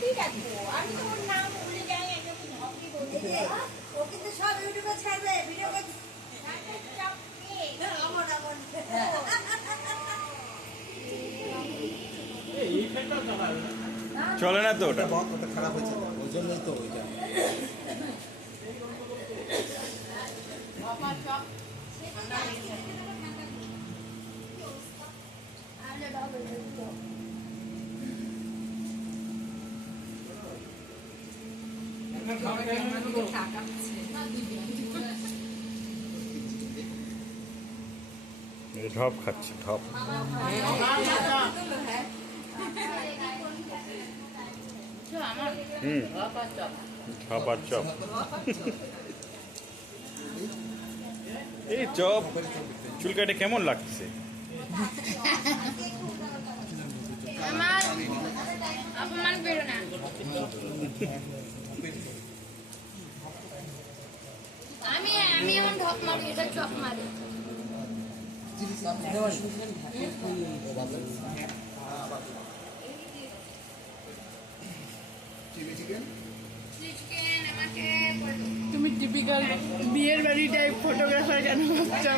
দেখো আমি তো ওর নাম ভুলে যাই একদম ঝপি বলে ও কিন্তু সব ইউটিউবে ছাড়বে ভিডিও করতে চলে না তো ওটা ওটা খারাপ হয়েছে ওই জন্যই তো ওইটা ঢপ খাচ্ছে ঢপ ঢপ আর চপ এই চপ চুল কাটে কেমন লাগছে আমার অপমান করো না আমি এখন ঢপ মারি এটা চপ মারি তুমি টিপিক্যাল বিয়ের বাড়ি টাইপ ফটোগ্রাফার কেন ভাবছো?